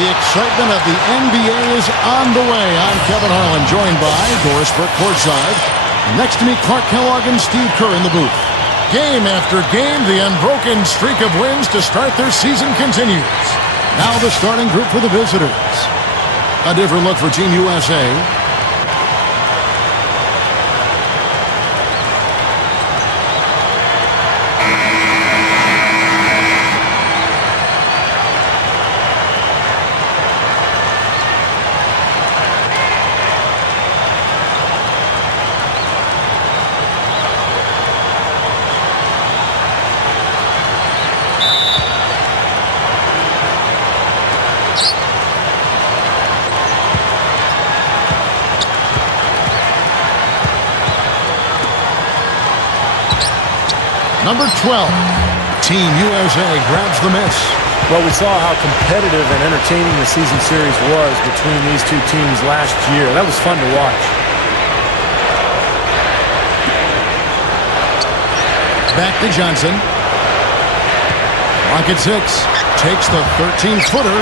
The excitement of the NBA is on the way. I'm Kevin Harlan, joined by Doris Burke courtside. Next to me, Clark Kellogg and Steve Kerr in the booth. Game after game, the unbroken streak of wins to start their season continues. Now the starting group for the visitors. A different look for Team USA. Number 12, Team USA grabs the miss. Well, we saw how competitive and entertaining the season series was between these two teams last year. That was fun to watch. Back to Johnson. Clock at 6. Takes the 13-footer.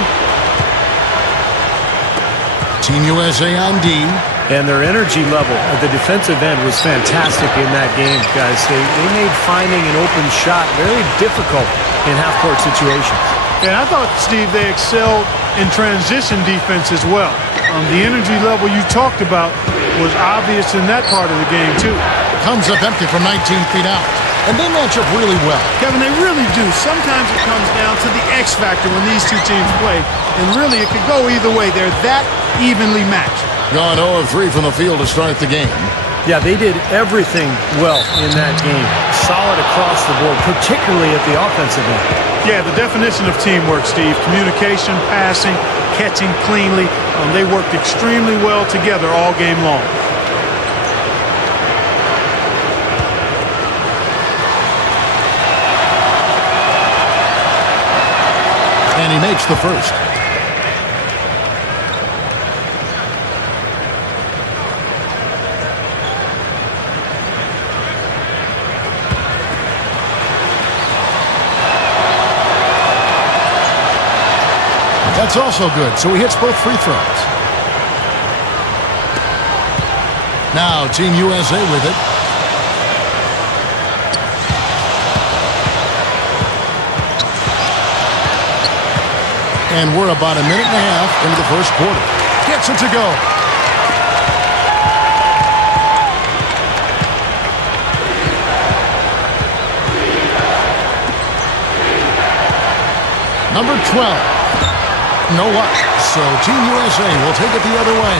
Team USA on D. And their energy level at the defensive end was fantastic in that game, guys. They made finding an open shot very difficult in half-court situations. And I thought, Steve, they excelled in transition defense as well. The energy level you talked about was obvious in that part of the game, too. Comes up empty from 19 feet out. And they match up really well. Kevin, they really do. Sometimes it comes down to the X factor when these two teams play. And really, it could go either way. They're that evenly matched. Gone 0 of 3 from the field to start the game. Yeah, they did everything well in that game. Solid across the board, particularly at the offensive end. Yeah, the definition of teamwork, Steve. Communication, passing, catching cleanly. They worked extremely well together all game long. And he makes the first. That's also good, so he hits both free throws. Now Team USA with it. And we're about a minute and a half into the first quarter. Gets it to go. Number 12. No luck. So Team USA will take it the other way.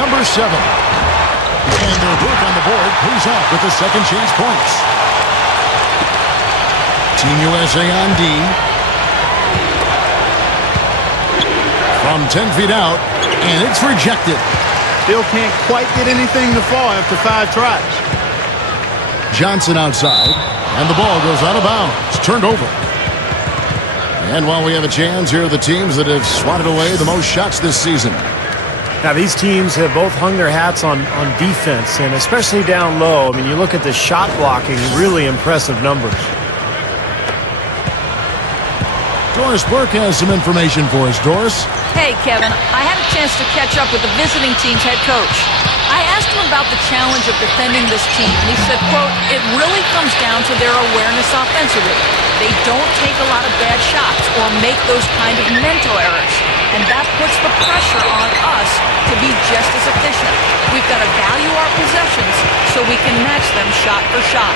Number 7. And their work on the board pays off with the second chance points. Team USA on D. From 10 feet out, and it's rejected. Still can't quite get anything to fall after 5 tries. Johnson outside, and the ball goes out of bounds. Turned over. And while we have a chance, here are the teams that have swatted away the most shots this season. Now, these teams have both hung their hats on defense, and especially down low. I mean, you look at the shot blocking, really impressive numbers. Doris Burke has some information for us. Doris? Hey, Kevin. I had a chance to catch up with the visiting team's head coach. I asked him about the challenge of defending this team, and he said, quote, it really comes down to their awareness offensively. They don't take a lot of bad shots or make those kind of mental errors, and that puts the pressure on us to be just as efficient. We've got to value our possessions so we can match them shot for shot.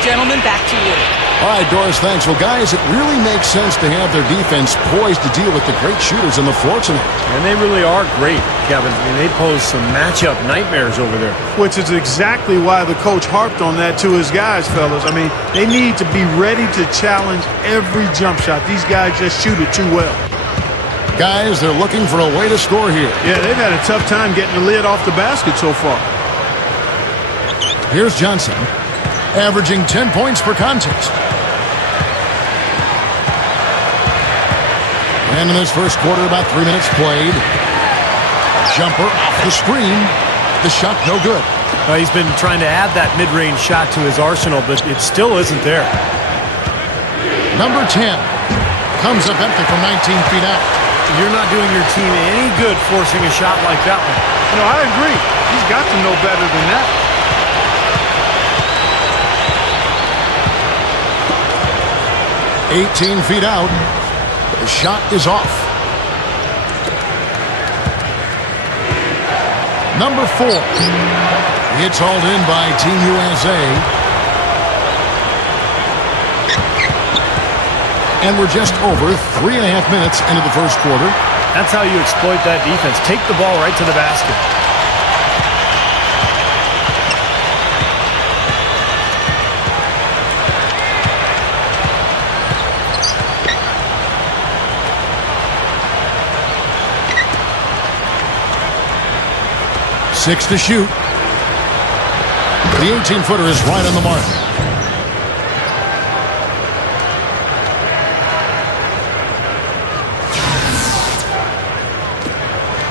Gentlemen, back to you. All right, Doris, thanks. Well, guys, it really makes sense to have their defense poised to deal with the great shooters on the floor tonight. And they really are great, Kevin. I mean, they pose some matchup nightmares over there. Which is exactly why the coach harped on that to his guys, fellas. I mean, they need to be ready to challenge every jump shot. These guys just shoot it too well. Guys, they're looking for a way to score here. Yeah, they've had a tough time getting the lid off the basket so far. Here's Johnson, averaging 10 points per contest. And in this first quarter, about 3 minutes played. Jumper off the screen. The shot no good. Well, he's been trying to add that mid-range shot to his arsenal, but it still isn't there. Number 10. Comes up empty from 19 feet out. You're not doing your team any good forcing a shot like that one. No, I agree. He's got to know better than that. "18 feet out. The shot is off. Number 4. It's hauled in by Team USA. And we're just over 3.5 minutes into the first quarter. That's how you exploit that defense. Take the ball right to the basket. Six to shoot. The 18-footer is right on the mark.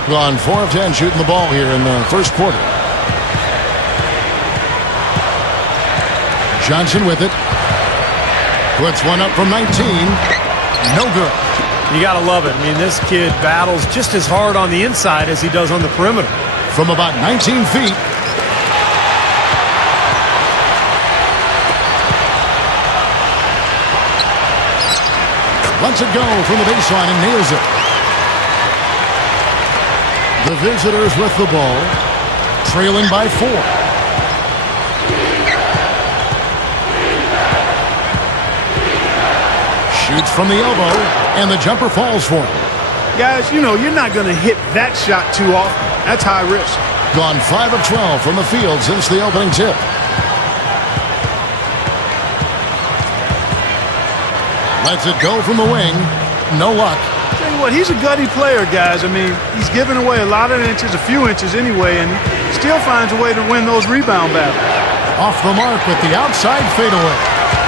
Gone 4 of 10 shooting the ball here in the first quarter. Johnson with it. Puts one up from 19. No good. You got to love it. I mean, this kid battles just as hard on the inside as he does on the perimeter. From about 19 feet. Lets it go from the baseline and nails it. The visitors with the ball, trailing by 4. Shoots from the elbow, and the jumper falls for him. Guys, you know, you're not going to hit that shot too often. That's high risk. Gone 5 of 12 from the field since the opening tip. Lets it go from the wing. No luck. Tell you what, he's a gutty player, guys. I mean, he's giving away a lot of inches, a few inches anyway, and he still finds a way to win those rebound battles. Off the mark with the outside fadeaway.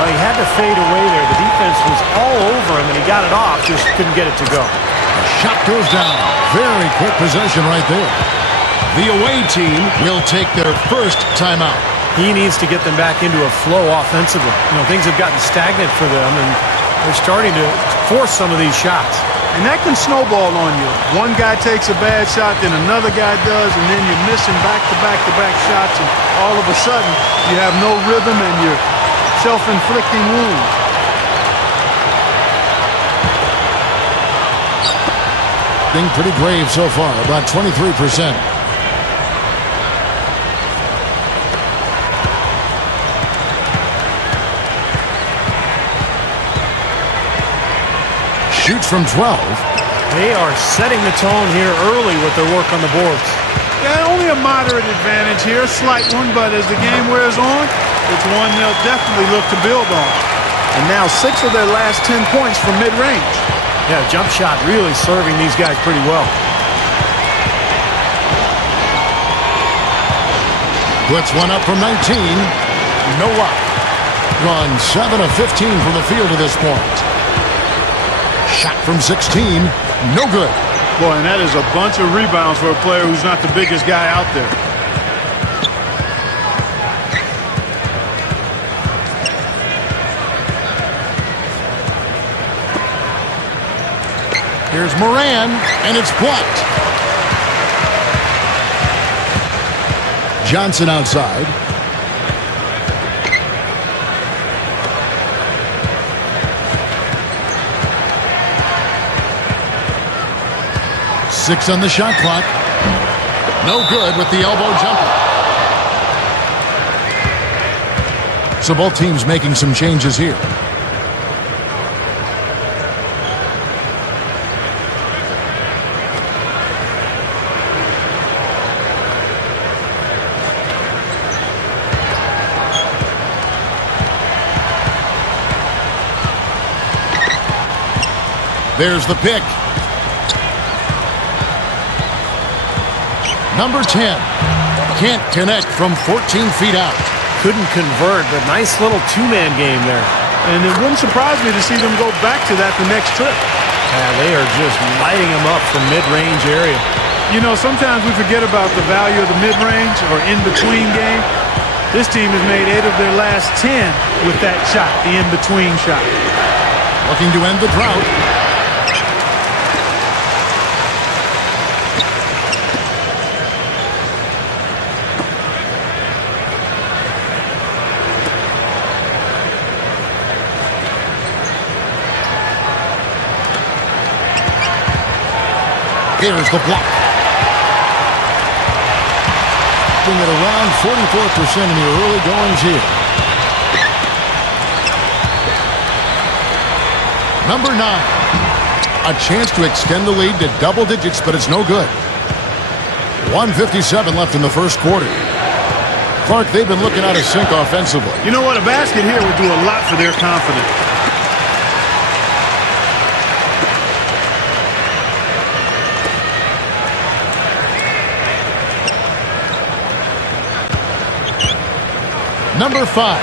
Well, he had to fade away there. The defense was all over him, and he got it off, just couldn't get it to go. The shot goes down. Very quick possession right there. The away team will take their first timeout. He needs to get them back into a flow offensively. You know, things have gotten stagnant for them, and they're starting to force some of these shots. And that can snowball on you. One guy takes a bad shot, then another guy does, and then you're missing back-to-back-to-back shots, and all of a sudden you have no rhythm and you're self-inflicting wounds. Being pretty brave so far, about 23%. Shoots from 12. They are setting the tone here early with their work on the boards. Yeah, only a moderate advantage here, a slight one, but as the game wears on, it's one they'll definitely look to build on. And now 6 of their last 10 points from mid-range. Yeah, jump shot really serving these guys pretty well. Puts one up from 19. No luck. Gone 7 of 15 from the field to this point. Shot from 16. No good. Boy, and that is a bunch of rebounds for a player who's not the biggest guy out there. Here's Moran, and it's blocked. Johnson outside. Six on the shot clock. No good with the elbow jumper. So both teams making some changes here. There's the pick. Number 10. Can't connect from 14 feet out. Couldn't convert, but nice little two-man game there. And it wouldn't surprise me to see them go back to that the next trip. Yeah, they are just lighting them up from mid-range area. You know, sometimes we forget about the value of the mid-range or in-between game. This team has made 8 of their last 10 with that shot, the in-between shot. looking to end the drought. Here's the block. Bring it around 44% in the early goings here. Number 9. A chance to extend the lead to double digits, but it's no good. 1:57 left in the first quarter. Clark, they've been looking out of sync offensively. You know what? A basket here would do a lot for their confidence. Number 5.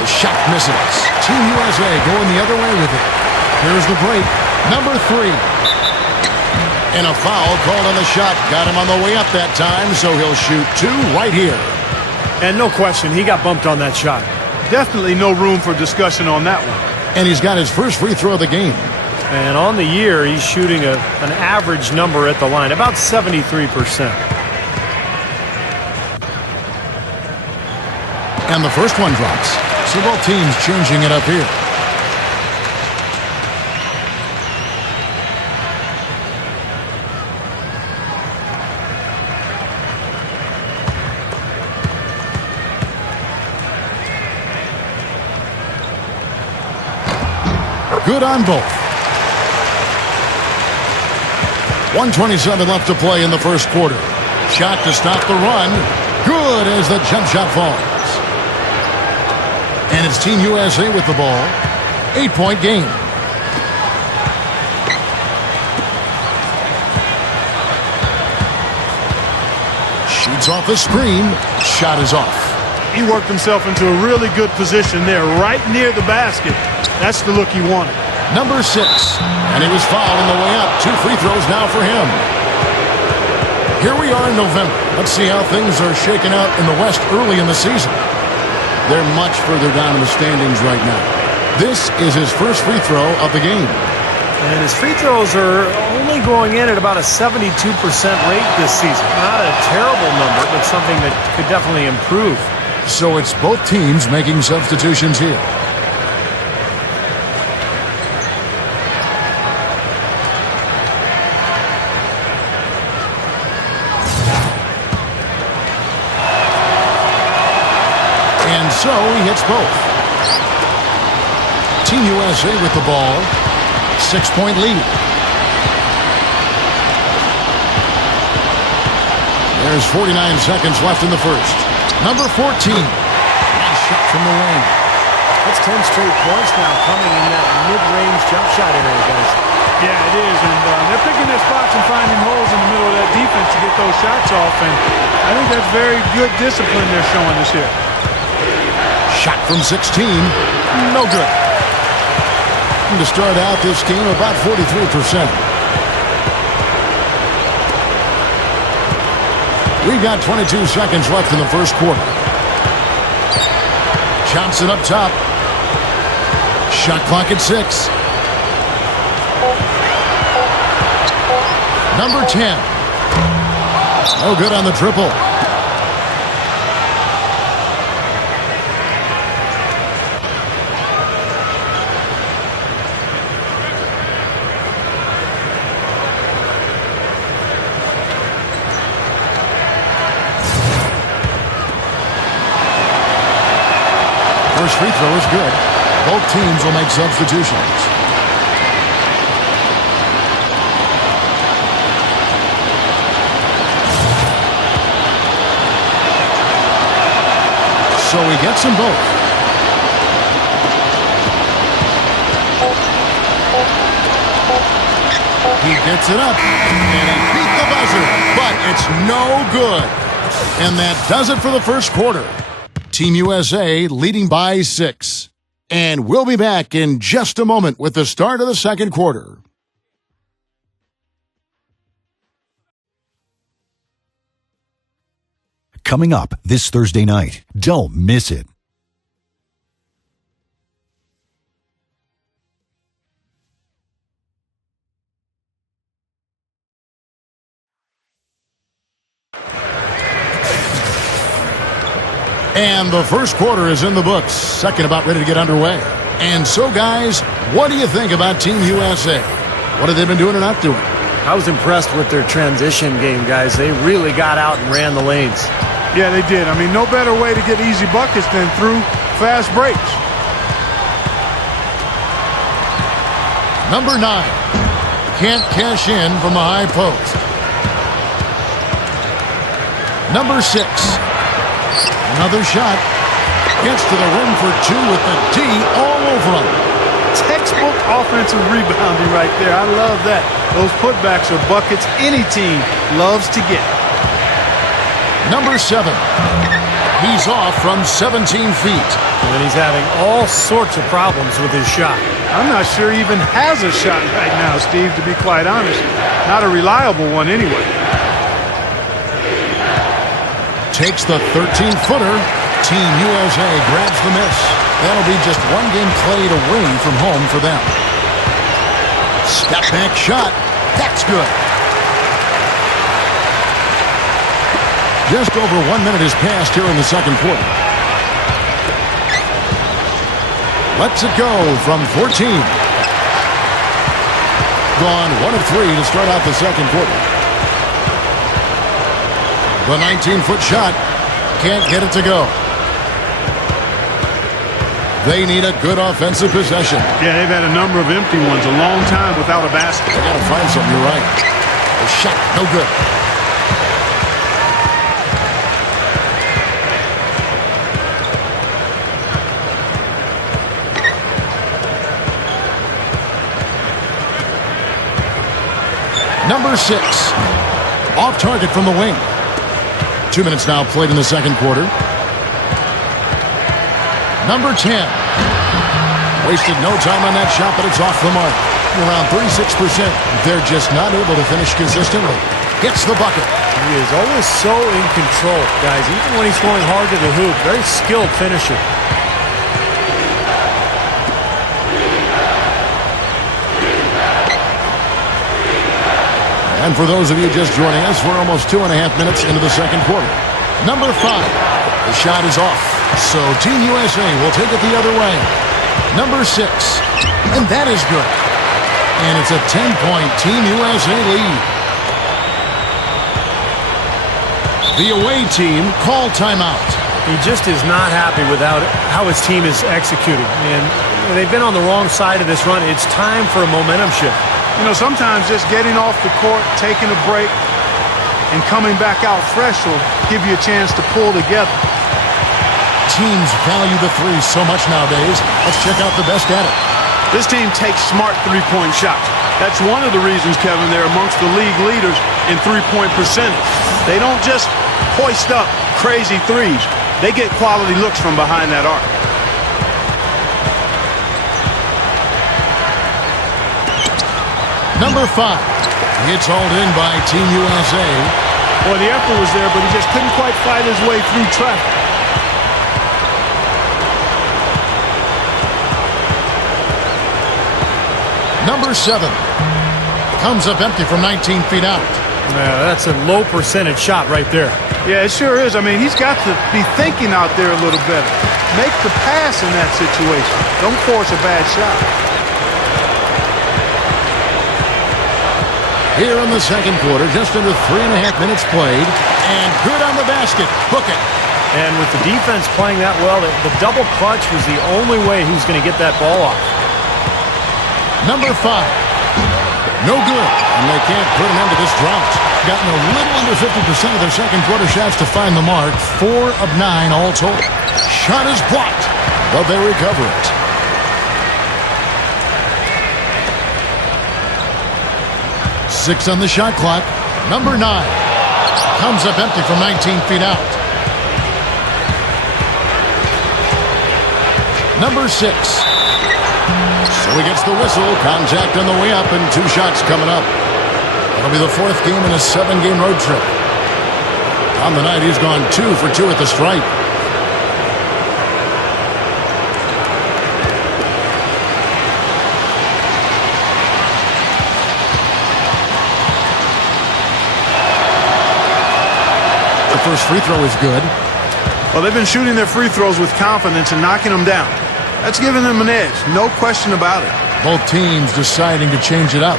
The shot misses. Team USA going the other way with it. Here's the break. Number 3. And a foul called on the shot. Got him on the way up that time, so he'll shoot 2 right here. And no question, he got bumped on that shot. Definitely no room for discussion on that one. And he's got his first free throw of the game. And on the year, he's shooting an average number at the line, about 73%. And the first one drops. So both teams changing it up here. Good on both. 1:27 left to play in the first quarter. Shot to stop the run. Good as the jump shot falls. And it's Team USA with the ball. 8-point game. Shoots off the screen. Shot is off. He worked himself into a really good position there, right near the basket. That's the look he wanted. Number 6. And he was fouled on the way up. 2 free throws now for him. Here we are in November. Let's see how things are shaking out in the West early in the season. They're much further down in the standings right now. This is his first free throw of the game. And his free throws are only going in at about a 72% rate this season. Not a terrible number, but something that could definitely improve. So it's both teams making substitutions here. And so he hits both. Team USA with the ball. 6-point lead. There's 49 seconds left in the first. Number 14. Nice shot from the lane. That's 10 straight points now coming in that mid-range jump shot area, guys. Yeah, it is, and they're picking their spots and finding holes in the middle of that defense to get those shots off, and I think that's very good discipline they're showing us here. Shot from 16. No good. And to start out this game, about 43%. We've got 22 seconds left in the first quarter. Johnson up top. Shot clock at 6. Number 10. No good on the triple. First free throw is good. Both teams will make substitutions. So he gets them both. He gets it up, and he beat the buzzer, but it's no good. And that does it for the first quarter. Team USA leading by 6. And we'll be back in just a moment with the start of the second quarter. Coming up this Thursday night. Don't miss it. And the first quarter is in the books. Second about ready to get underway. And so, guys, what do you think about Team USA? What have they been doing or not doing? I was impressed with their transition game, guys. They really got out and ran the lanes. Yeah, they did. I mean, no better way to get easy buckets than through fast breaks. Number 9. Can't cash in from the high post. Number 6. Another shot. Gets to the rim for 2 with the D all over him. Textbook offensive rebounding right there. I love that. Those putbacks are buckets any team loves to get. Number 7. He's off from 17 feet. And he's having all sorts of problems with his shot. I'm not sure he even has a shot right now, Steve, to be quite honest. Not a reliable one anyway. Takes the 13-footer. Team USA grabs the miss. That'll be just one game played away from home for them. Step back shot. That's good. Just over 1 minute has passed here in the second quarter. Lets it go from 14. Gone 1 of 3 to start out the second quarter. The 19-foot shot. Can't get it to go. They need a good offensive possession. Yeah, they've had a number of empty ones a long time without a basket. They got to find something, you're right. The shot, no good. Number 6. Off target from the wing. 2 minutes now played in the second quarter. Number 10. Wasted no time on that shot, but it's off the mark. Around 36%. They're just not able to finish consistently. Gets the bucket. He is always so in control, guys. Even when he's going hard to the hoop, very skilled finisher. And for those of you just joining us, we're almost 2.5 minutes into the second quarter. Number 5. The shot is off. So Team USA will take it the other way. Number 6. And that is good. And it's a 10-point Team USA lead. The away team called timeout. He just is not happy with how his team is executing. And they've been on the wrong side of this run. It's time for a momentum shift. You know, sometimes just getting off the court, taking a break, and coming back out fresh will give you a chance to pull together. Teams value the three so much nowadays. Let's check out the best at it. This team takes smart three-point shots. That's one of the reasons, Kevin, they're amongst the league leaders in three-point percentage. They don't just hoist up crazy threes. They get quality looks from behind that arc. Number 5. It's hauled in by Team USA. Boy, the effort was there, but he just couldn't quite fight his way through traffic. Number 7. Comes up empty from 19 feet out. Yeah, that's a low percentage shot right there. Yeah, it sure is. I mean, he's got to be thinking out there a little better. Make the pass in that situation. Don't force a bad shot. Here in the second quarter, just under 3.5 minutes played. And good on the basket. Book it. And with the defense playing that well, the double clutch was the only way he was going to get that ball off. Number 5. No good. And they can't put an end to this drought. Gotten a little under 50% of their second quarter shots to find the mark. 4 of 9 all total. Shot is blocked, but they recover it. Six on the shot clock. Number 9 comes up empty from 19 feet out. Number 6. So he gets the whistle. Contact on the way up and 2 shots coming up. That'll be the 4th game in a 7-game road trip. On the night, he's gone 2 for 2 at the stripe. First free throw is good. Well, they've been shooting their free throws with confidence and knocking them down. That's giving them an edge, no question about it. Both teams deciding to change it up.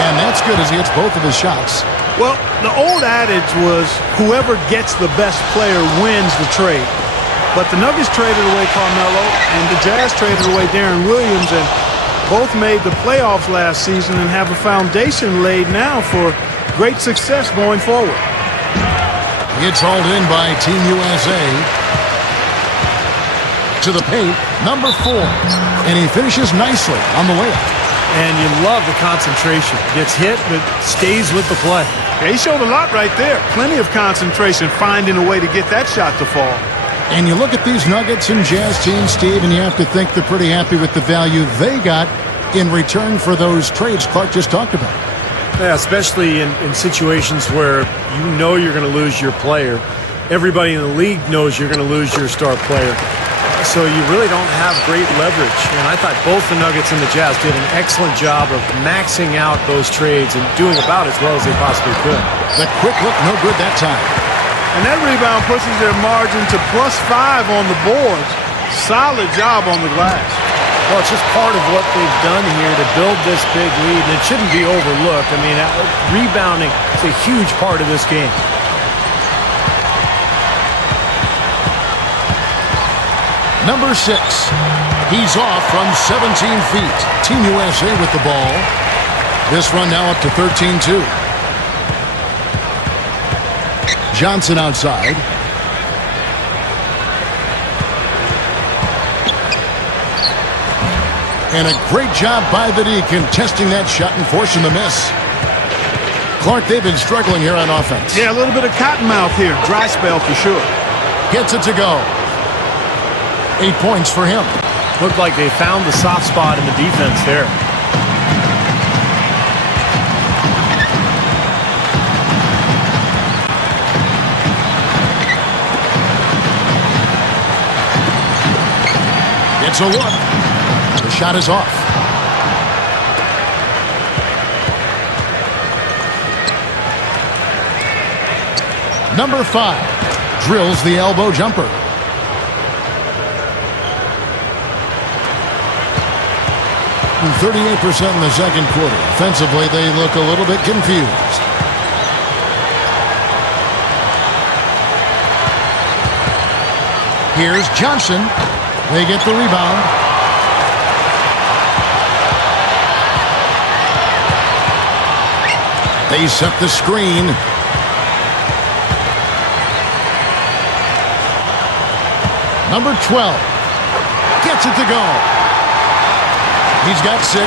And that's good as he hits both of his shots. Well, the old adage was whoever gets the best player wins the trade. But the Nuggets traded away Carmelo, and the Jazz traded away Darren Williams, and both made the playoffs last season and have a foundation laid now for great success going forward. It's hauled in by Team USA. To the paint, number 4. And he finishes nicely on the layup. And you love the concentration. Gets hit, but stays with the play. Yeah, he showed a lot right there. Plenty of concentration, finding a way to get that shot to fall. And you look at these Nuggets and Jazz teams, Steve, and you have to think they're pretty happy with the value they got in return for those trades Clark just talked about. Yeah, especially in situations where you know you're going to lose your player. Everybody in the league knows you're going to lose your star player. So you really don't have great leverage. And I thought both the Nuggets and the Jazz did an excellent job of maxing out those trades and doing about as well as they possibly could. The quick look, no good that time. And that rebound pushes their margin to +5 on the boards. Solid job on the glass. Well, it's just part of what they've done here to build this big lead, and it shouldn't be overlooked. I mean, rebounding is a huge part of this game. Number 6. He's off from 17 feet. Team USA with the ball. This run now up to 13-2. Johnson outside. And a great job by the D contesting that shot and forcing the miss. Clark, they've been struggling here on offense. Yeah, a little bit of cottonmouth here. Dry spell for sure. Gets it to go. 8 points for him. Looked like they found the soft spot in the defense there. It's a look. The shot is off. Number 5 drills the elbow jumper. 38% in the second quarter. Offensively, they look a little bit confused. Here's Johnson. They get the rebound. They set the screen. Number 12 gets it to go. He's got 6.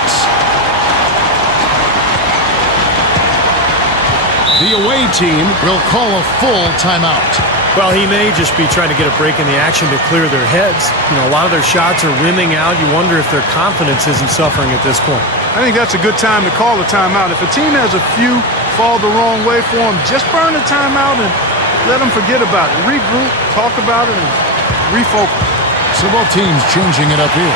The away team will call a full timeout. Well, he may just be trying to get a break in the action to clear their heads. You know, a lot of their shots are rimming out. You wonder if their confidence isn't suffering at this point. I think that's a good time to call a timeout. If a team has a few fall the wrong way for them, just burn the timeout and let them forget about it. Regroup, talk about it, and refocus. So both teams changing it up here.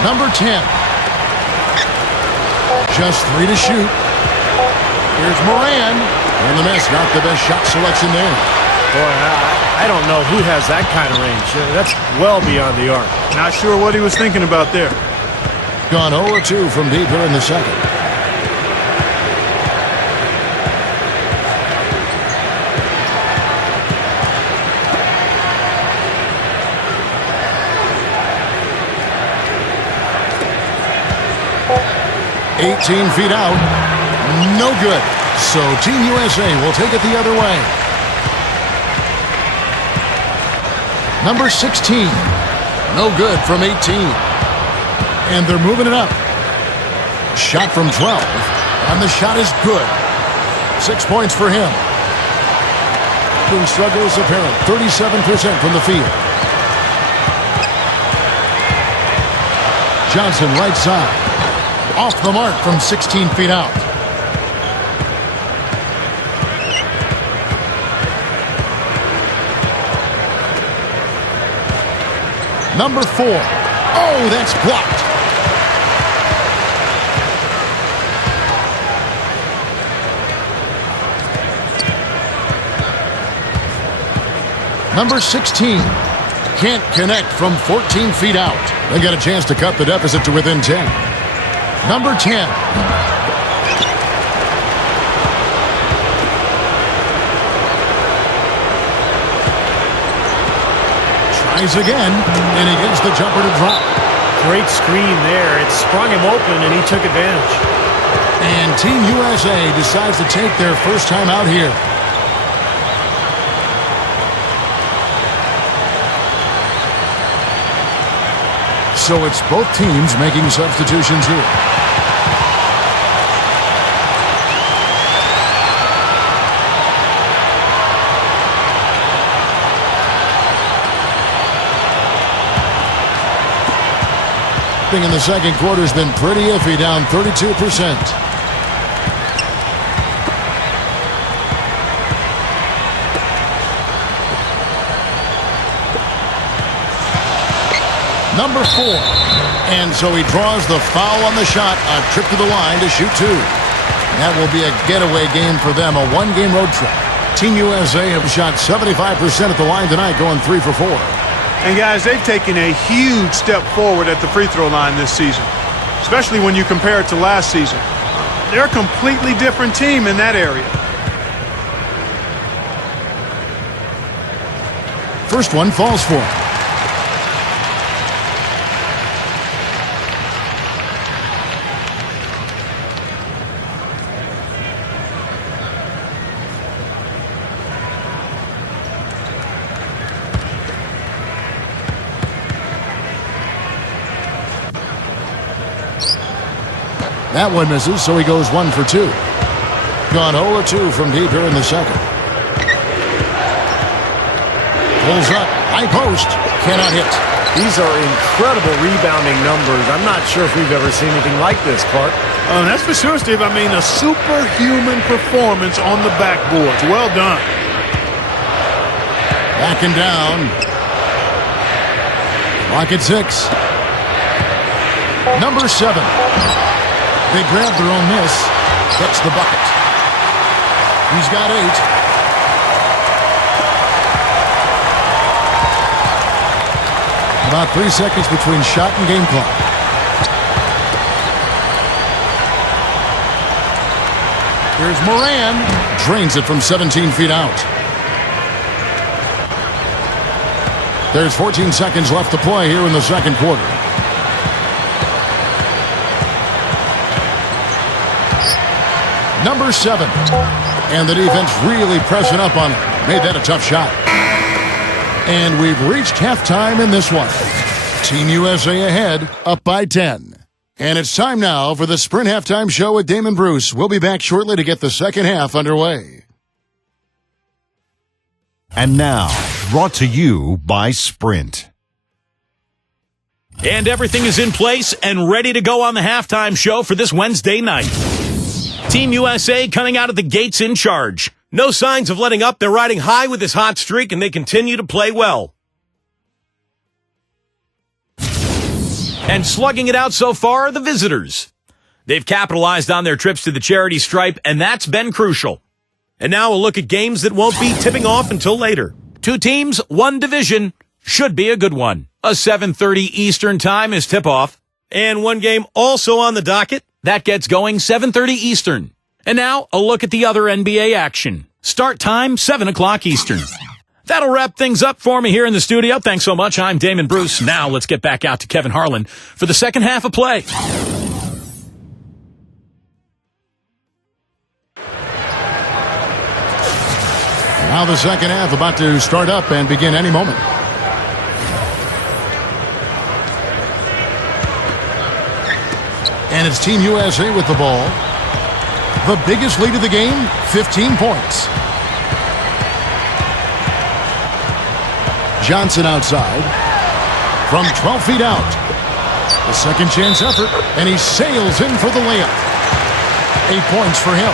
Number 10. Just 3 to shoot. Here's Moran. And the miss. Not the best shot selection there. Boy, I don't know who has that kind of range. That's well beyond the arc. Not sure what he was thinking about there. Gone 0-2 from deep here in the second. $18 feet out. No good. So Team USA will take it the other way. Number 16. No good from 18. And they're moving it up. Shot from 12, and the shot is good. 6 points for him. Shooting struggle is apparent. 37% from the field. Johnson right side. Off the mark from 16 feet out. Number 4. Oh, that's blocked. Number 16. Can't connect from 14 feet out. They got a chance to cut the deficit to within 10. Number 10. Tries again, and he gets the jumper to drop. Great screen there. It sprung him open, and he took advantage. And Team USA decides to take their first time out here. So it's both teams making substitutions here. In the second quarter has been pretty iffy, down 32%. Number 4. And so he draws the foul on the shot, a trip to the line to shoot 2. That will be a getaway game for them, a one-game road trip. Team USA have shot 75% at the line tonight, going 3 for 4. And guys, they've taken a huge step forward at the free throw line this season, especially when you compare it to last season. They're a completely different team in that area. First one falls for him. That one misses, so he goes 1 for 2. Gone 0 or 2 from deep here in the second. Pulls up, high post, cannot hit. These are incredible rebounding numbers. I'm not sure if we've ever seen anything like this, Clark. That's for sure, Steve. I mean, a superhuman performance on the backboard. Well done. Backing down. Clock at 6. Number 7. They grab their own miss. Gets the bucket. He's got 8. About 3 seconds between shot and game clock. Here's Moran. Drains it from 17 feet out. There's 14 seconds left to play here in the second quarter. Number 7. And the defense really pressing up on him. Made that a tough shot. And we've reached halftime in this one. Team USA ahead, up by 10. And it's time now for the Sprint Halftime Show with Damon Bruce. We'll be back shortly to get the second half underway. And now, brought to you by Sprint. And everything is in place and ready to go on the halftime show for this Wednesday night. Team USA coming out of the gates in charge. No signs of letting up. They're riding high with this hot streak, and they continue to play well. And slugging it out so far are the visitors. They've capitalized on their trips to the charity stripe, and that's been crucial. And now we'll look at games that won't be tipping off until later. 2 teams, 1 division. Should be a good one. A 7:30 Eastern time is tip-off. And 1 game also on the docket. That gets going 7:30 Eastern. And now, a look at the other NBA action. Start time, 7 o'clock Eastern. That'll wrap things up for me here in the studio. Thanks so much. I'm Damon Bruce. Now, let's get back out to Kevin Harlan for the second half of play. Now the second half about to start up and begin any moment. And it's Team USA with the ball. The biggest lead of the game, 15 points. Johnson outside. From 12 feet out. The second chance effort, and he sails in for the layup. 8 points for him.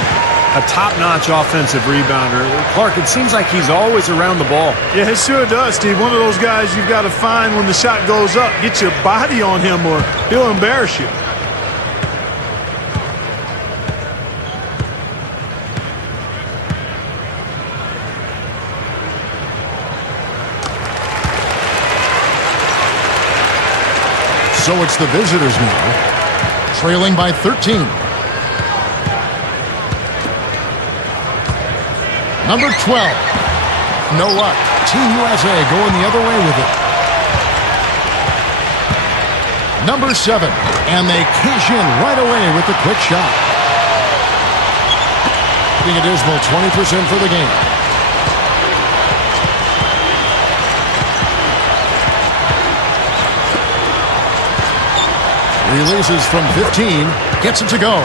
A top-notch offensive rebounder. Clark, it seems like he's always around the ball. Yeah, it sure does, Steve. One of those guys you've got to find when the shot goes up. Get your body on him or he'll embarrass you. So it's the visitors now, trailing by 13. Number 12. No luck. Team USA going the other way with it. Number 7. And they cash in right away with the quick shot. Being a dismal 20% for the game. Releases from 15, gets it to go.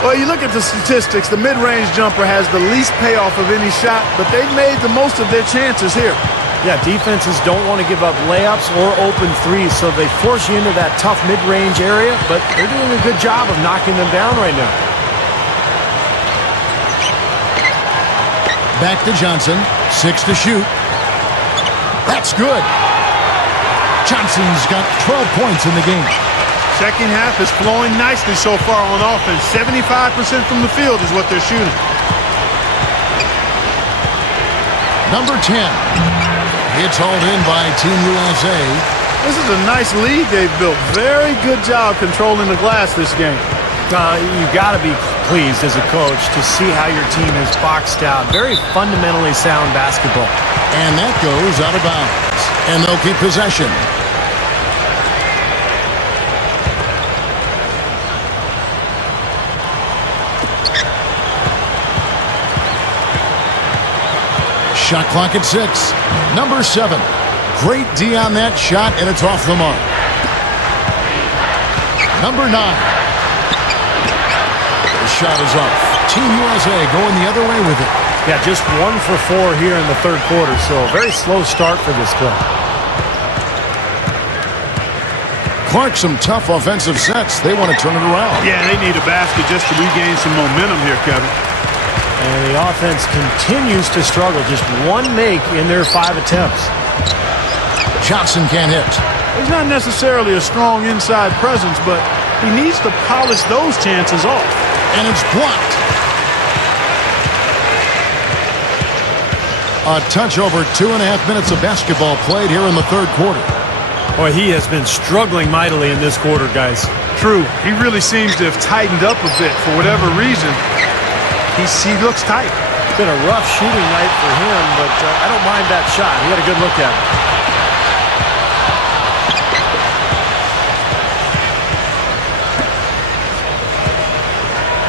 Well, you look at the statistics, the mid-range jumper has the least payoff of any shot, but they've made the most of their chances here. Yeah, defenses don't want to give up layups or open threes, so they force you into that tough mid-range area, but they're doing a good job of knocking them down right now. Back to Johnson, 6 to shoot. That's good. Johnson's got 12 points in the game. Second half is flowing nicely so far on offense. 75% from the field is what they're shooting. Number 10. It's hauled in by Team USA. This is a nice lead they've built. Very good job controlling the glass this game. You've got to be pleased as a coach to see how your team is boxed out. Very fundamentally sound basketball. And that goes out of bounds. And they'll keep possession. Shot clock at 6. Number 7. Great D on that shot, and it's off the mark. Number 9. The shot is off. Team USA going the other way with it. Yeah, just 1 for 4 here in the third quarter, so a very slow start for this club. Clark, some tough offensive sets. They want to turn it around. Yeah, they need a basket just to regain some momentum here, Kevin. And the offense continues to struggle. Just 1 make in their 5 attempts. Johnson can't hit. He's not necessarily a strong inside presence, but he needs to polish those chances off. And it's blocked. A touch over 2.5 minutes of basketball played here in the third quarter. Boy, he has been struggling mightily in this quarter, guys. True. He really seems to have tightened up a bit for whatever reason. He looks tight. It's been a rough shooting night for him, but I don't mind that shot. He had a good look at it.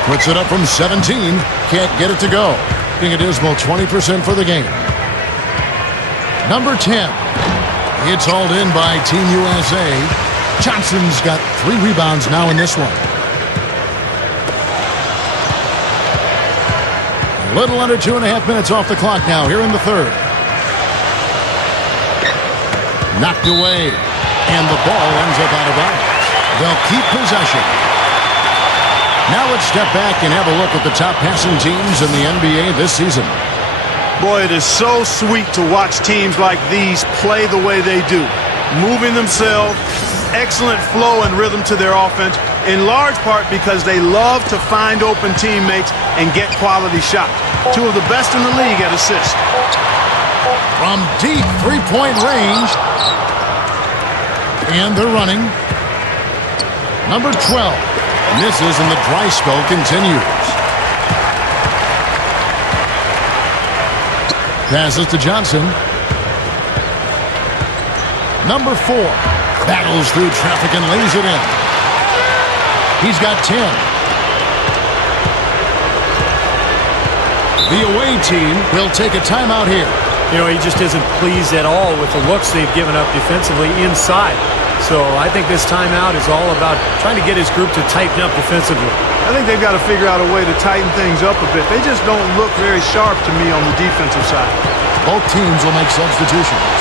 Puts it up from 17. Can't get it to go. Being a dismal 20% for the game. Number 10. It's hauled in by Team USA. Johnson's got 3 rebounds now in this one. A little under 2.5 minutes off the clock now here in the third. Knocked away. And the ball ends up out of bounds. They'll keep possession. Now let's step back and have a look at the top passing teams in the NBA this season. Boy, it is so sweet to watch teams like these play the way they do. Moving themselves, excellent flow and rhythm to their offense, in large part because they love to find open teammates and get quality shots. 2 of the best in the league at assists. From deep three-point range. And they're running. Number 12. Misses and the dry spell continues. Passes to Johnson. Number 4. Battles through traffic and lays it in. He's got 10. The away team will take a timeout here. You know, he just isn't pleased at all with the looks they've given up defensively inside. So I think this timeout is all about trying to get his group to tighten up defensively. I think they've got to figure out a way to tighten things up a bit. They just don't look very sharp to me on the defensive side. Both teams will make substitutions.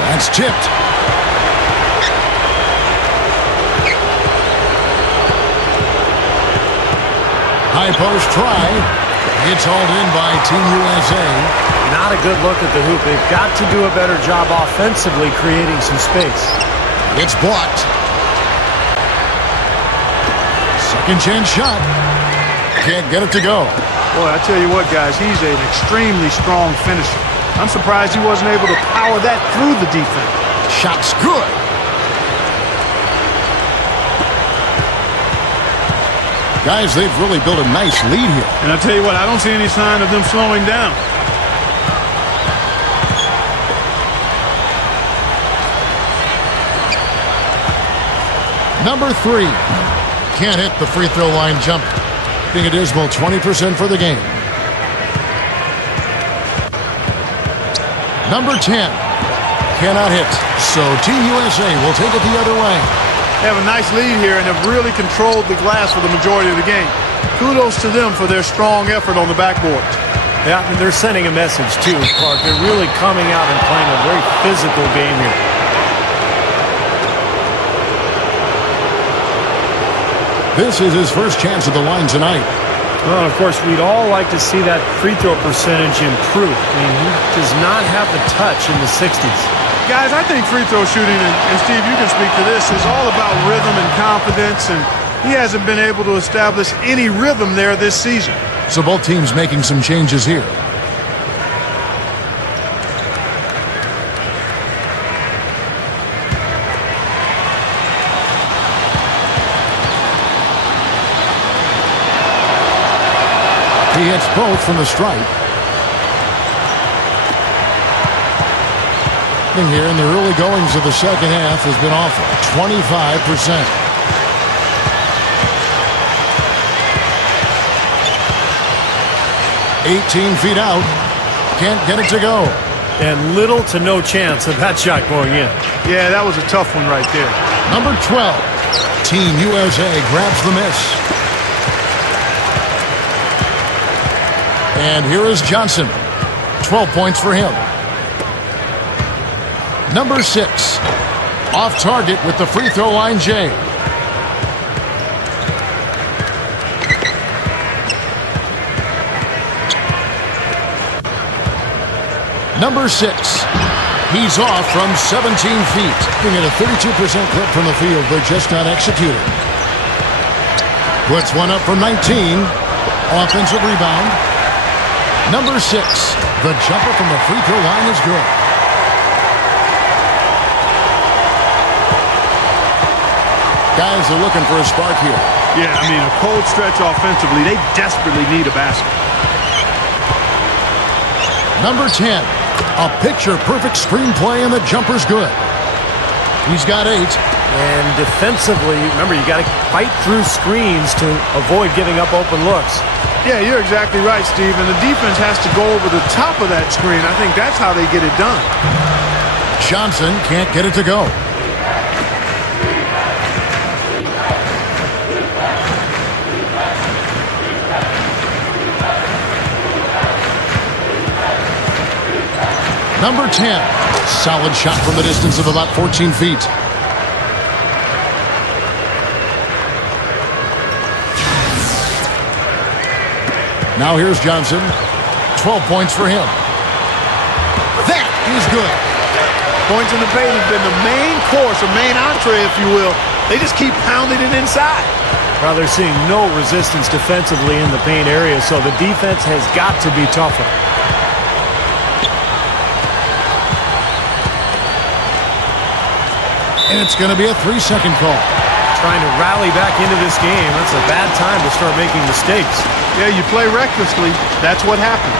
That's tipped. High post try. It's hauled in by Team USA. Not a good look at the hoop. They've got to do a better job offensively creating some space. It's blocked. Second chance shot. Can't get it to go. Boy, I tell you what, guys, he's an extremely strong finisher. I'm surprised he wasn't able to power that through the defense. Shot's good. Guys, they've really built a nice lead here. And I tell you what, I don't see any sign of them slowing down. Number 3. Can't hit the free throw line jumper. Being a dismal 20% for the game. Number 10. Cannot hit. So Team USA will take it the other way. They have a nice lead here and have really controlled the glass for the majority of the game. Kudos to them for their strong effort on the backboard. Yeah, and they're sending a message too, Clark. They're really coming out and playing a very physical game here. This is his first chance at the line tonight. Well, of course, we'd all like to see that free throw percentage improve. I mean, he does not have the touch in the 60s. Guys, I think free throw shooting, and Steve, you can speak to this, is all about rhythm and confidence, and he hasn't been able to establish any rhythm there this season. So both teams making some changes here. He hits both from the stripe. Here in the early goings of the second half has been awful. 25%. 18 feet out. Can't get it to go. And little to no chance of that shot going in. Yeah, that was a tough one right there. Number 12. Team USA grabs the miss. And here is Johnson. 12 points for him. Number 6. Off target with the free throw line, Jay. Number 6. He's off from 17 feet. Being at a 32% clip from the field. They're just not executing. Puts one up from 19. Offensive rebound. Number 6. The jumper from the free throw line is good. Guys are looking for a spark here. Yeah, I mean, a cold stretch offensively. They desperately need a basket. Number 10. A picture-perfect screenplay, and the jumper's good. He's got 8. And defensively, remember, you got to fight through screens to avoid giving up open looks. Yeah, you're exactly right, Steve. And the defense has to go over the top of that screen. I think that's how they get it done. Johnson can't get it to go. Number 10. Solid shot from the distance of about 14 feet. Now here's Johnson. 12 points for him. That is good. Points in the paint have been the main course, or main entree, if you will. They just keep pounding it inside. Well, they're seeing no resistance defensively in the paint area, so the defense has got to be tougher. And it's going to be a 3-second call. Trying to rally back into this game. That's a bad time to start making mistakes. Yeah, you play recklessly. That's what happened.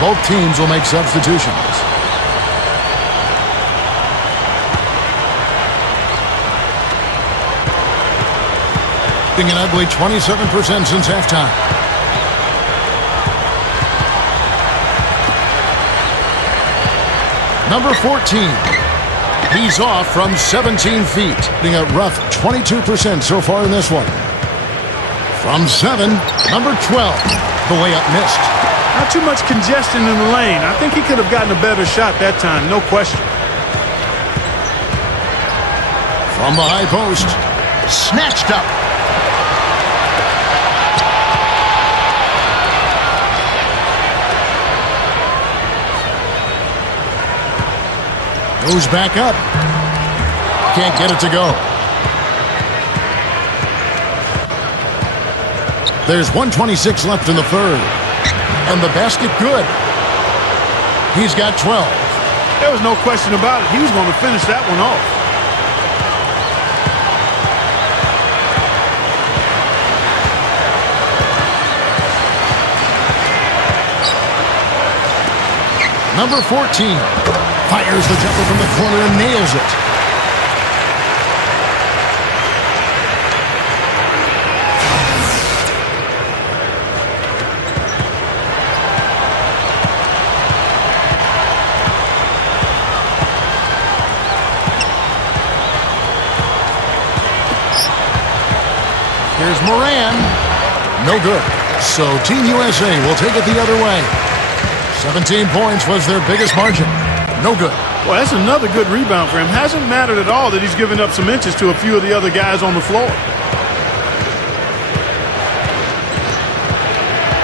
Both teams will make substitutions. Being an ugly 27% since halftime. Number 14. He's off from 17 feet. Being a rough 22% so far in this one. From 7, number 12. The layup missed. Not too much congestion in the lane. I think he could have gotten a better shot that time, no question. From the high post. Snatched up. Goes back up. Can't get it to go. There's 1:26 left in the third. And the basket good. He's got 12. There was no question about it. He was going to finish that one off. Number 14 fires the jumper from the corner and nails it. Here's Moran. No good. So Team USA will take it the other way. 17 points was their biggest margin. No good. Well, that's another good rebound for him. Hasn't mattered at all that he's given up some inches to a few of the other guys on the floor.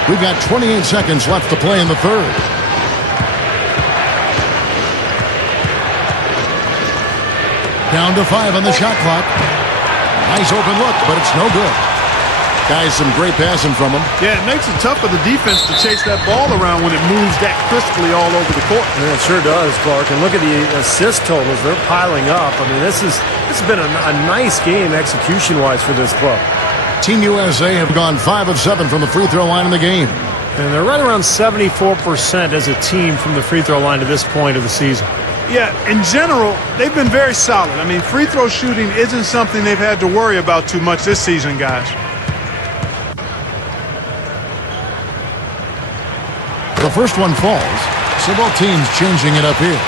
We've got 28 seconds left to play in the third. Down to 5 on the shot clock. Nice open look, but it's no good. Guys, some great passing from him. Yeah, it makes it tough for the defense to chase that ball around when it moves that crisply all over the court. Yeah, it sure does, Clark. And look at the assist totals. They're piling up. I mean, this has been a nice game execution-wise for this club. Team USA have gone 5 of 7 from the free throw line in the game. And they're right around 74% as a team from the free throw line to this point of the season. Yeah, in general, they've been very solid. I mean, free throw shooting isn't something they've had to worry about too much this season, guys. The first one falls, so both teams changing it up here.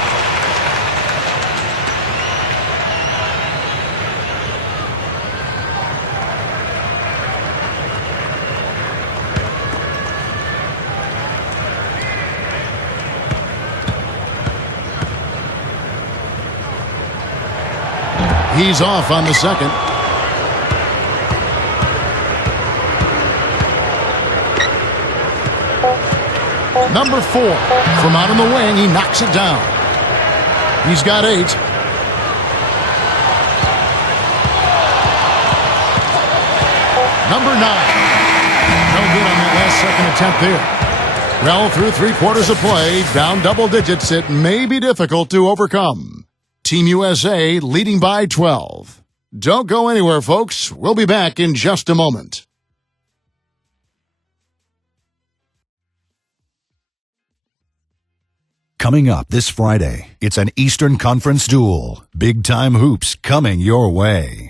He's off on the second. Number 4, from out on the wing, he knocks it down. He's got 8. Number 9. No good on that last second attempt there. Well, through 3 quarters of play, down double digits, it may be difficult to overcome. Team USA leading by 12. Don't go anywhere, folks. We'll be back in just a moment. Coming up this Friday, it's an Eastern Conference duel. Big-time hoops coming your way.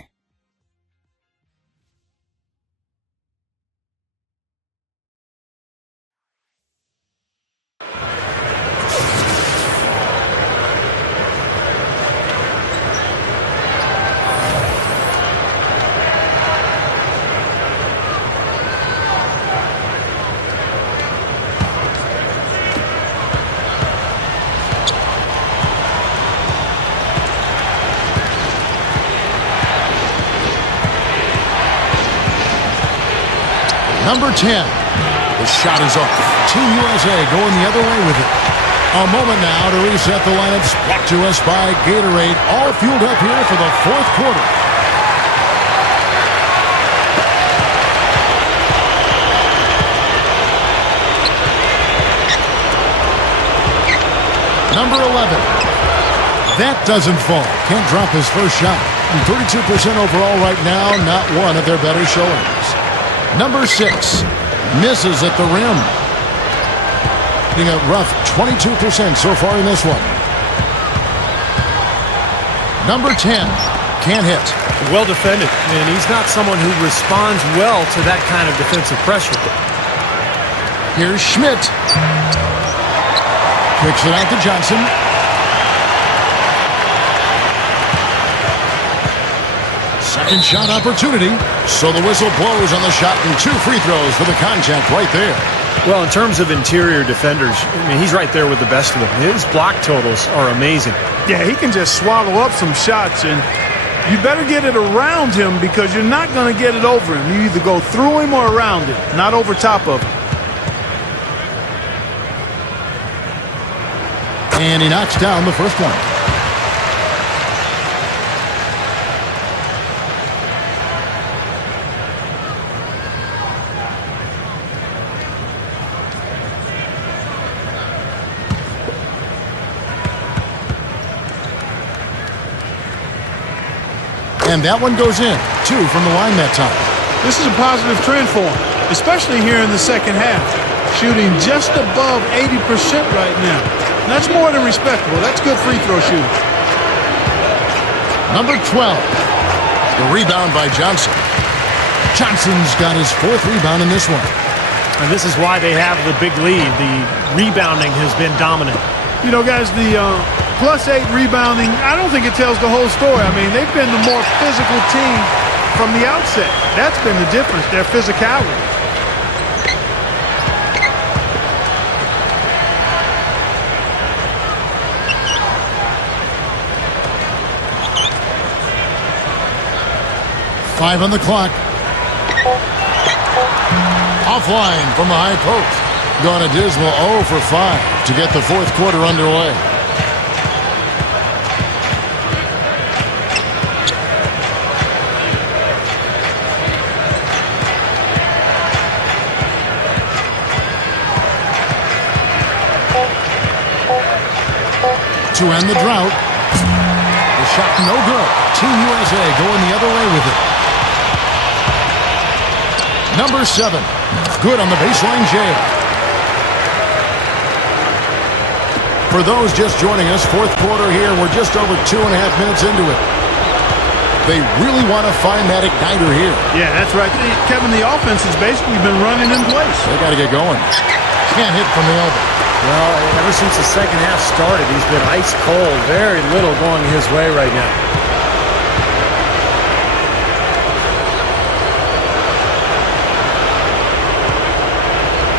Number 10. The shot is off. Team USA going the other way with it. A moment now to reset the lineups. Brought to us by Gatorade. All fueled up here for the fourth quarter. Number 11. That doesn't fall. Can't drop his first shot. And 32% overall right now. Not one of their better showings. Number 6 misses at the rim. Being a rough 22% so far in this one. Number 10 can't hit. Well defended, and he's not someone who responds well to that kind of defensive pressure. Here's Schmidt. Kicks it out to Johnson. Second shot opportunity. So the whistle blows on the shot and 2 free throws for the contact right there. Well, in terms of interior defenders, I mean, he's right there with the best of them. His block totals are amazing. Yeah, he can just swallow up some shots, and you better get it around him because you're not going to get it over him. You either go through him or around him, not over top of him. And he knocks down the first one. And that one goes in. 2 from the line that time. This is a positive trend for him, especially here in the second half. Shooting just above 80% right now. And that's more than respectable. That's good free throw shooting. Number 12. The rebound by Johnson. Johnson's got his 4th rebound in this one. And this is why they have the big lead. The rebounding has been dominant. You know, guys, the +8 rebounding, I don't think it tells the whole story. I mean, they've been the more physical team from the outset. That's been the difference, their physicality. Five on the clock. Offline from the high post. Gone a dismal 0 for 5 to get the 4th quarter underway. To end the drought. The shot no good. Team USA going the other way with it. Number 7. Good on the baseline jail. For those just joining us, 4th quarter here. We're just over 2.5 minutes into it. They really want to find that igniter here. Yeah, that's right. Kevin, the offense has basically been running in place. They got to get going. Can't hit from the elbow. Well, ever since the second half started, he's been ice cold. Very little going his way right now.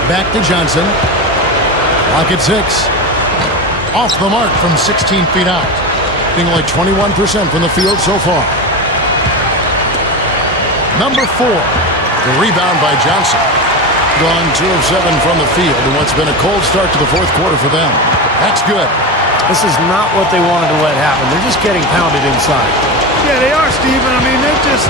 Back to Johnson. Clock at 6. Off the mark from 16 feet out. Being only 21% from the field so far. Number 4. The rebound by Johnson. Gone 2 of 7 from the field in what's been a cold start to the 4th quarter for them. That's good. This is not what they wanted to let happen. They're just getting pounded inside. Yeah, they are, Steven. I mean, they're just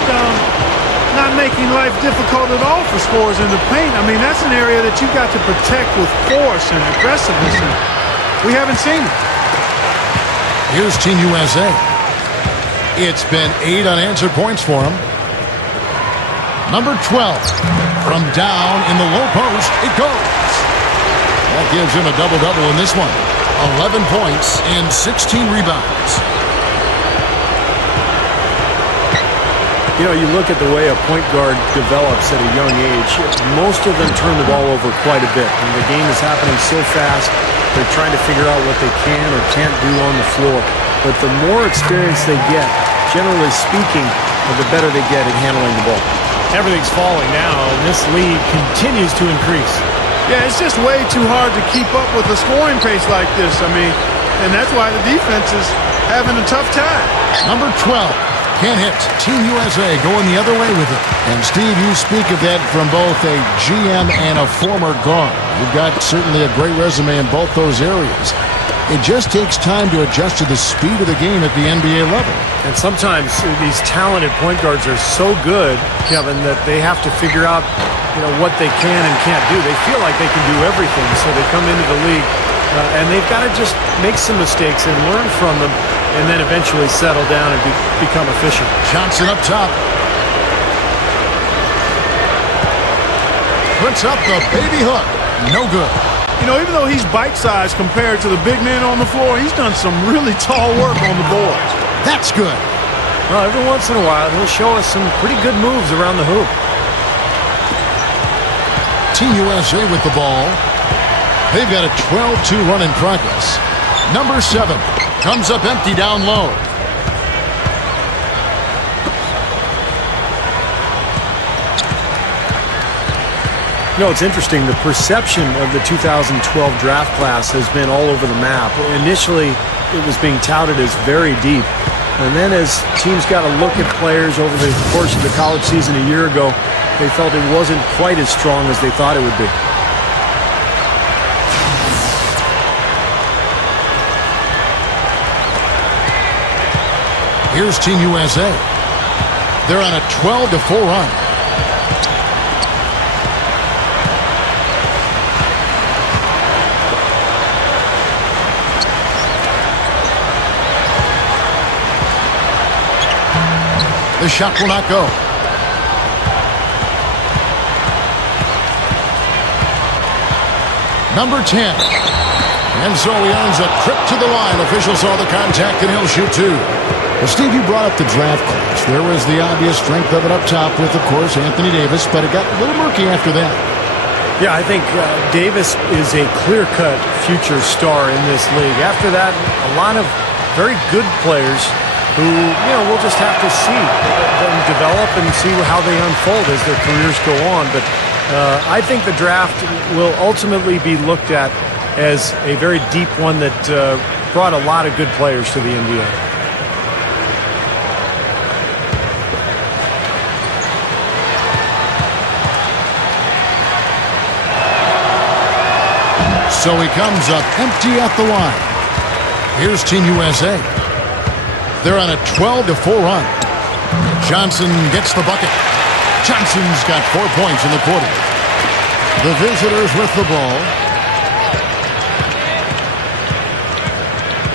not making life difficult at all for scorers in the paint. I mean, that's an area that you've got to protect with force and aggressiveness, and we haven't seen it. Here's Team USA. It's been 8 unanswered points for them. Number 12. From down in the low post, it goes. That gives him a double-double in this one. 11 points and 16 rebounds. You know, you look at the way a point guard develops at a young age, most of them turn the ball over quite a bit. And the game is happening so fast, they're trying to figure out what they can or can't do on the floor. But the more experience they get, generally speaking, the better they get at handling the ball. Everything's falling now, and this lead continues to increase. Yeah, it's just way too hard to keep up with a scoring pace like this. I mean, and that's why the defense is having a tough time. Number 12. Can't hit. Team USA going the other way with it. And Steve, you speak of that from both a GM and a former guard. You've got certainly a great resume in both those areas. It just takes time to adjust to the speed of the game at the NBA level. And sometimes these talented point guards are so good, Kevin, that they have to figure out, what they can and can't do. They feel like they can do everything, so they come into the league and they've got to just make some mistakes and learn from them, and then eventually settle down and become efficient. Johnson up top. Puts up the baby hook. No good. Even though he's bite-sized compared to the big men on the floor, he's done some really tall work on the boards. That's good. Well, every once in a while, he'll show us some pretty good moves around the hoop. Team USA with the ball. They've got a 12-2 run in progress. Number 7 comes up empty down low. You know, it's interesting. The perception of the 2012 draft class has been all over the map. Initially, it was being touted as very deep. And then as teams got a look at players over the course of the college season a year ago, they felt it wasn't quite as strong as they thought it would be. Here's Team USA. They're on a 12-4 run. The shot will not go. Number 10. And so he earns a trip to the line. Officials saw the contact and he'll shoot 2. Well, Steve, you brought up the draft class. There was the obvious strength of it up top with, of course, Anthony Davis, but it got a little murky after that. Yeah, I think Davis is a clear-cut future star in this league. After that, a lot of very good players who, you know, we'll just have to see them develop and see how they unfold as their careers go on. But I think the draft will ultimately be looked at as a very deep one that brought a lot of good players to the NBA. So he comes up empty at the line. Here's Team USA. They're on a 12-4 run. Johnson gets the bucket. Johnson's got 4 points in the quarter. The visitors with the ball.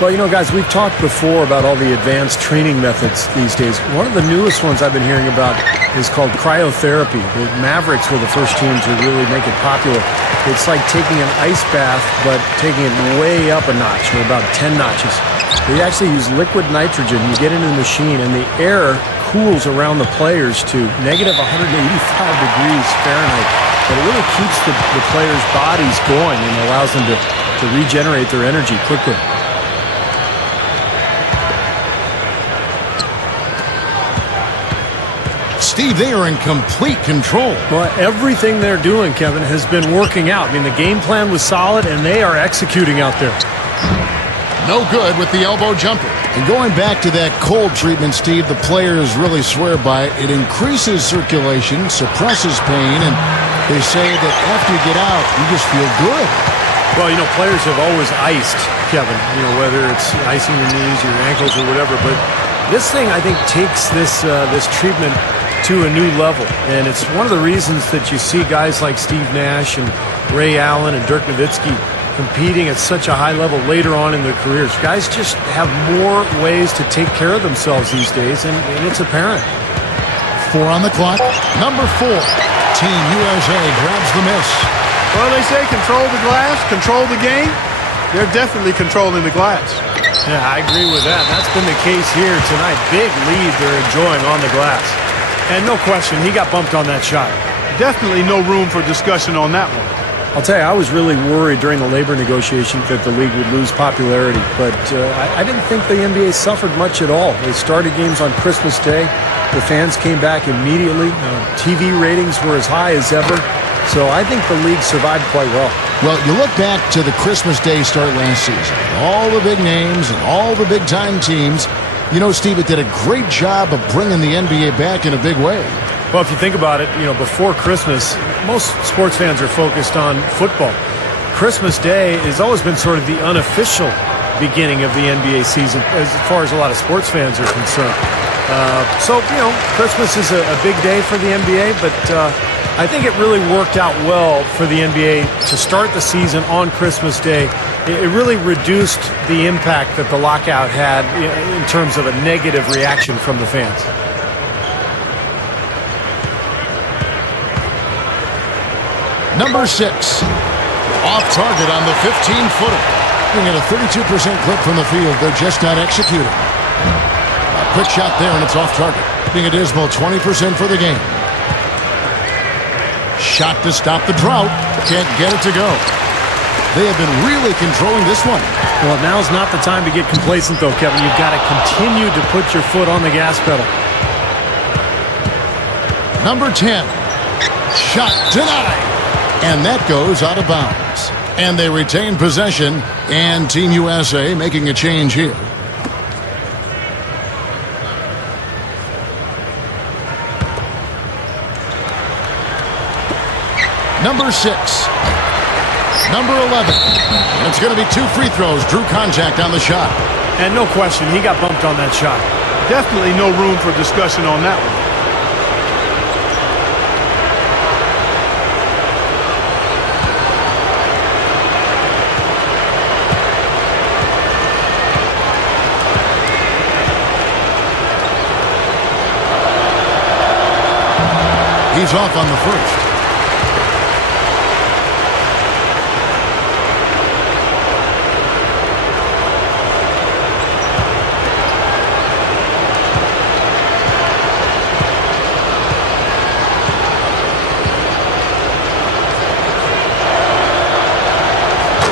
Well, you know, guys, we've talked before about all the advanced training methods these days. One of the newest ones I've been hearing about is called cryotherapy. The Mavericks were the first team to really make it popular. It's like taking an ice bath, but taking it way up a notch, or about 10 notches. They actually use liquid nitrogen. You get into the machine, and the air cools around the players to negative 185 degrees Fahrenheit. But it really keeps the players' bodies going and allows them to regenerate their energy quickly. Steve, they are in complete control. Well, everything they're doing, Kevin, has been working out. I mean, the game plan was solid, and they are executing out there. No good with the elbow jumper. And going back to that cold treatment, Steve, the players really swear by it. It increases circulation, suppresses pain, and they say that after you get out, you just feel good. Well, you know, players have always iced, Kevin, you know, whether it's icing your knees, your ankles, or whatever. But this thing, I think, takes this treatment to a new level. And it's one of the reasons that you see guys like Steve Nash and Ray Allen and Dirk Nowitzki competing at such a high level later on in their careers. Guys just have more ways to take care of themselves these days, and it's apparent. 4 on the clock. Number 4. Team USA grabs the miss. Well, they say control the glass, control the game. They're definitely controlling the glass. Yeah, I agree with that. That's been the case here tonight. Big lead they're enjoying on the glass. And no question, he got bumped on that shot. Definitely no room for discussion on that one. I'll tell you, I was really worried during the labor negotiations that the league would lose popularity, but I didn't think the NBA suffered much at all. They started games on Christmas Day. The fans came back immediately. TV ratings were as high as ever. So I think the league survived quite well. Well, you look back to the Christmas Day start last season. All the big names and all the big-time teams. You know, Steve, it did a great job of bringing the NBA back in a big way. Well, if you think about it, you know, before Christmas, most sports fans are focused on football. Christmas Day has always been sort of the unofficial beginning of the NBA season as far as a lot of sports fans are concerned. So, you know, Christmas is a big day for the NBA, but I think it really worked out well for the NBA to start the season on Christmas Day. It really reduced the impact that the lockout had in terms of a negative reaction from the fans. Number 6, off target on the 15-footer. Looking at a 32% clip from the field. They're just not executing. Quick shot there, and it's off target. Being a dismal 20% for the game. Shot to stop the drought. Can't get it to go. They have been really controlling this one. Well, now's not the time to get complacent, though, Kevin. You've got to continue to put your foot on the gas pedal. Number 10. Shot denied. And that goes out of bounds. And they retain possession. And Team USA making a change here. Number 6. Number 11. And it's going to be 2 free throws. Drew contact on the shot. And no question, he got bumped on that shot. Definitely no room for discussion on that one. He's off on the first.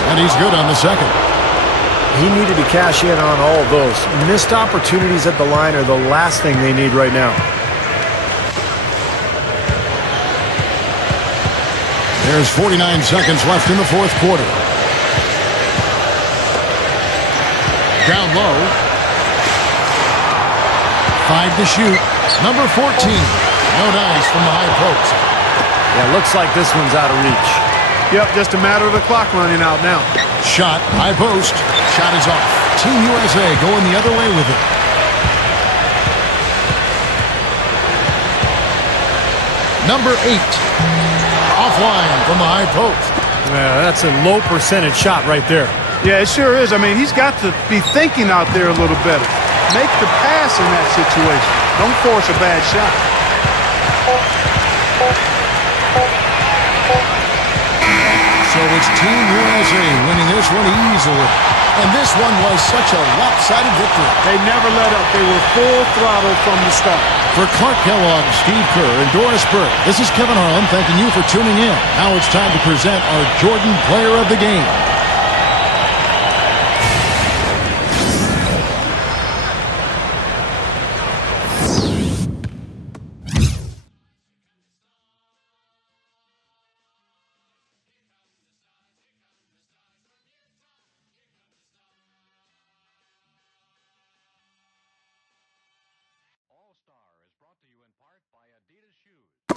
And he's good on the second. He needed to cash in on all of those. Missed opportunities at the line are the last thing they need right now. There's 49 seconds left in the fourth quarter. Down low. 5 to shoot. Number 14. No dice from the high post. Yeah, looks like this one's out of reach. Yep, just a matter of the clock running out now. Shot, high post. Shot is off. Team USA going the other way with it. Number 8. Offline from the high post. Yeah, that's a low percentage shot right there. Yeah, it sure is. I mean, he's got to be thinking out there a little better. Make the pass in that situation. Don't force a bad shot. So it's Team USA winning this one easily. And this one was such a lopsided victory. They never let up. They were full throttle from the start. For Clark Kellogg, Steve Kerr, and Doris Burke, this is Kevin Harlan thanking you for tuning in. Now it's time to present our Jordan Player of the Game. All-Star is brought to you in part by Adidas Shoes.